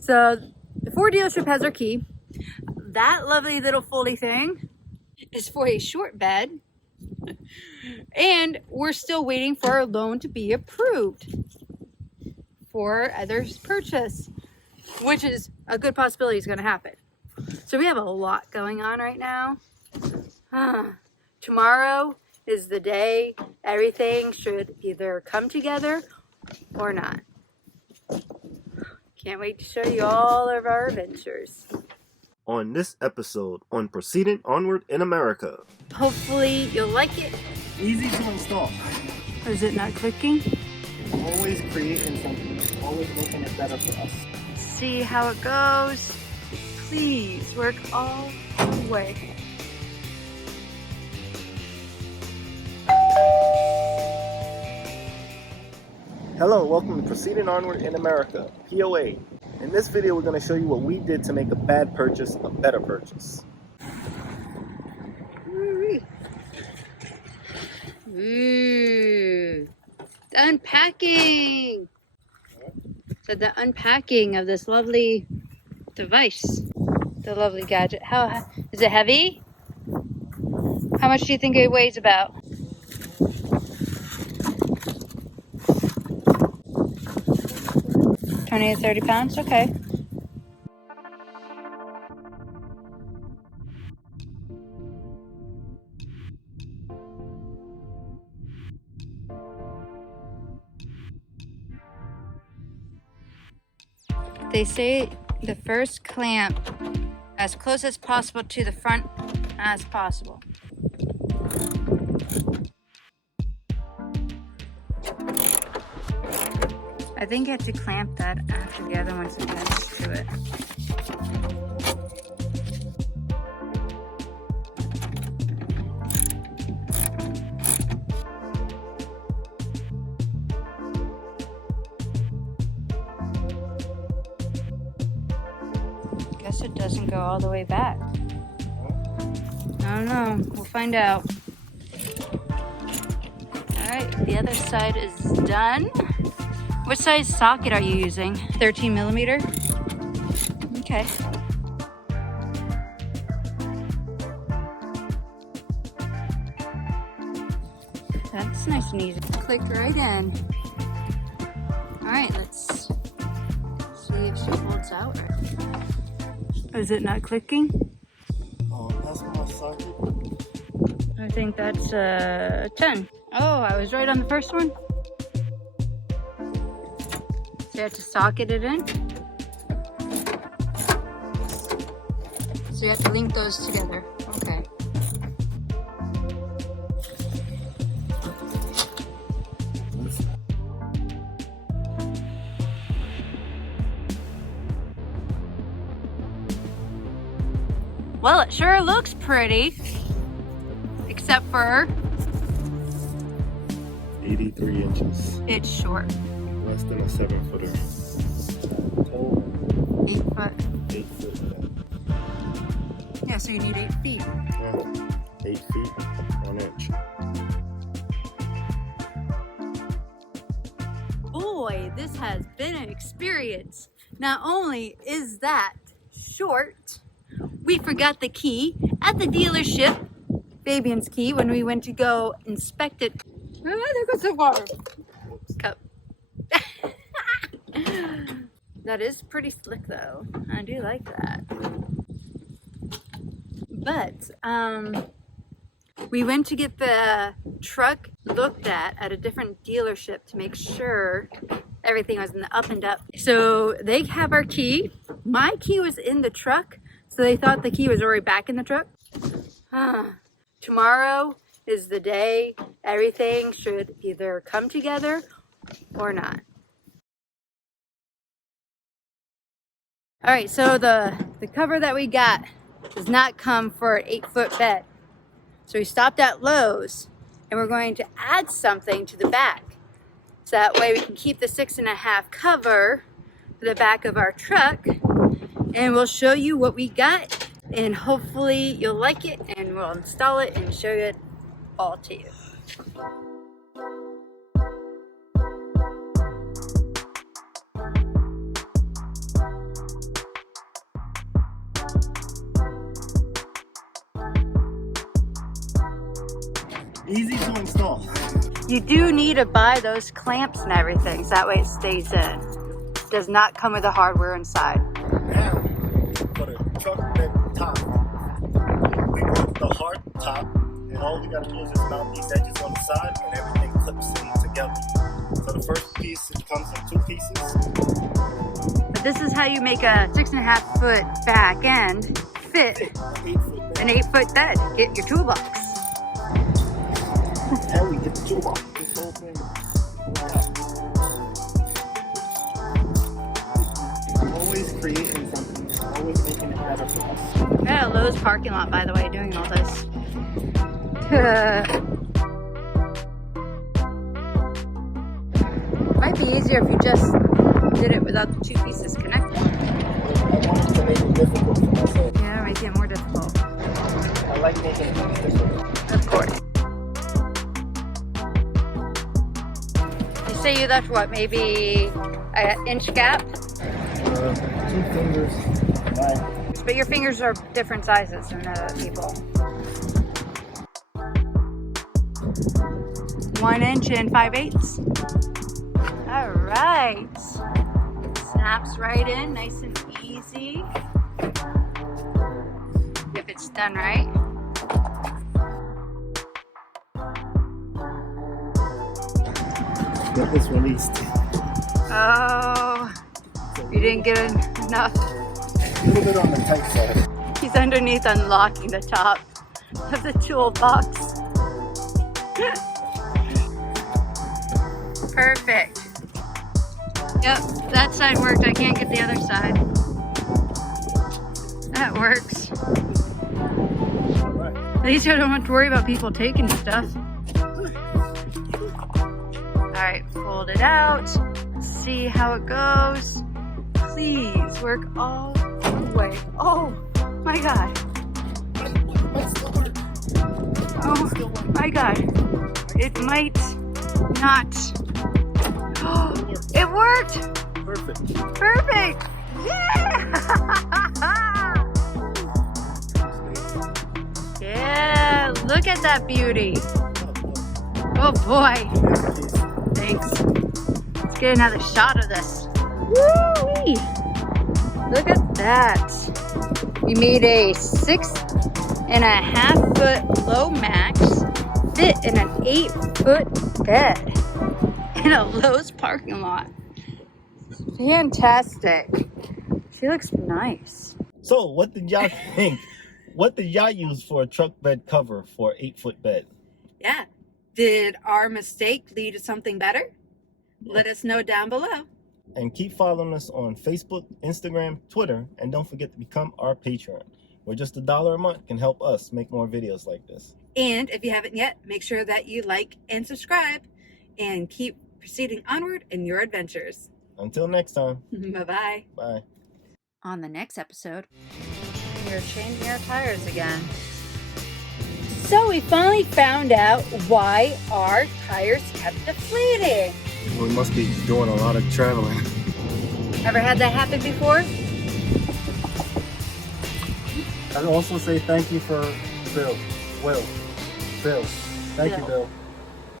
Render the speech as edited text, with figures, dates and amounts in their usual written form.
So the Ford dealership has our key. That lovely little foldy thing is for a short bed. And we're still waiting for our loan to be approved for others' purchase, which is a good possibility is going to happen. So we have a lot going on right now. Tomorrow is the day everything should either come together or not. Can't wait to show you all of our adventures. On this episode on Proceeding Onward in America. Hopefully you'll like it. Easy to install. Or is it not clicking? Always creating something. Always making it better for us. See how it goes. Please work all the way. Hello, welcome to Proceeding Onward in America, POA. In this video, we're going to show you what we did to make a bad purchase a better purchase. The unpacking. So the unpacking of this lovely device, the lovely gadget. How is it heavy? How much do you think it weighs about? 20 to 30 pounds? Okay. They say the first clamp as close as possible to the front as possible. I think you have to clamp that after the other one's attached to it. Guess it doesn't go all the way back. I don't know. We'll find out. Alright, the other side is done. What size socket are you using? 13 millimeter? Okay. That's nice and easy. Clicked right in. Alright, let's see if she holds out. Is it not clicking? Oh, that's my socket. I think that's 10. Oh, I was right on the first one. So you have to socket it in. So you have to link those together. Okay. Well, it sure looks pretty. Except for 83 inches. it's short. Less than a 7-footer. Tall. 8 foot. 8 foot. Yeah, so you need 8 feet. Yeah. 8 feet, 1 inch. Boy, this has been an experience. Not only is that short, we forgot the key at the dealership, Fabian's key, when we went to go inspect it. Oh, there goes the water cup. That is pretty slick though. I do like that. But we went to get the truck looked at a different dealership to make sure everything was in the up and up. So they have our key. My key was in the truck, so they thought the key was already back in the truck. Tomorrow is the day everything should either come together or not. All right, so the cover that we got does not come for an 8-foot bed. So we stopped at Lowe's and we're going to add something to the back. So that way we can keep the 6.5 cover for the back of our truck, and we'll show you what we got, and hopefully you'll like it, and we'll install it and show it all to you. Easy to install. You do need to buy those clamps and everything, so that way it stays in. It does not come with the hardware inside. Now, for the truck bed top, we broke the hard top, and all we gotta do is just mount these edges on the side, and everything clips in together. So the first piece, it comes in 2 pieces. But this is how you make a 6.5 foot back end fit an 8 foot bed. Get your toolbox. And we get the toolbox. This whole thing. Always creating something. Always making it better for us. Got a Lowe's parking lot, by the way, doing all this. Might be easier if you just did it without the 2 pieces connected. I wanted to make it difficult for myself. Yeah, make it more difficult. I like making it difficult. Of course. You say you left what, maybe an inch gap? 2 fingers. Bye. But your fingers are different sizes than other people. 1 inch and 5/8. All right. Snaps right in, nice and easy. If it's done right. Get this released. Oh, you didn't get enough. A little bit on the tight side. He's underneath unlocking the top of the toolbox. Perfect. Yep, that side worked. I can't get the other side. That works. At least I don't have to worry about people taking stuff. Alright, fold it out. See how it goes. Please work all the way. Oh my god. Oh my god. It might not. Oh, it worked! Perfect. Perfect! Yeah! Yeah, look at that beauty. Oh boy. Thanks. Let's get another shot of this. Woo-wee! Look at that. We made a 6.5 foot LoMax fit in an 8 foot bed in a Lowe's parking lot. Fantastic. She looks nice. So, what did y'all think? What did y'all use for a truck bed cover for an 8 foot bed? Yeah. Did our mistake lead to something better? Let us know down below. And keep following us on Facebook, Instagram, Twitter, and don't forget to become our Patreon, where just $1 a month can help us make more videos like this. And if you haven't yet, make sure that you like and subscribe and keep proceeding onward in your adventures. Until next time. Bye-bye. Bye. On the next episode, we're changing our tires again. So we finally found out why our tires kept deflating. We must be doing a lot of traveling. Ever had that happen before? I'd also say thank you for Bill. Will. Bill. Thank you, Bill. Bill.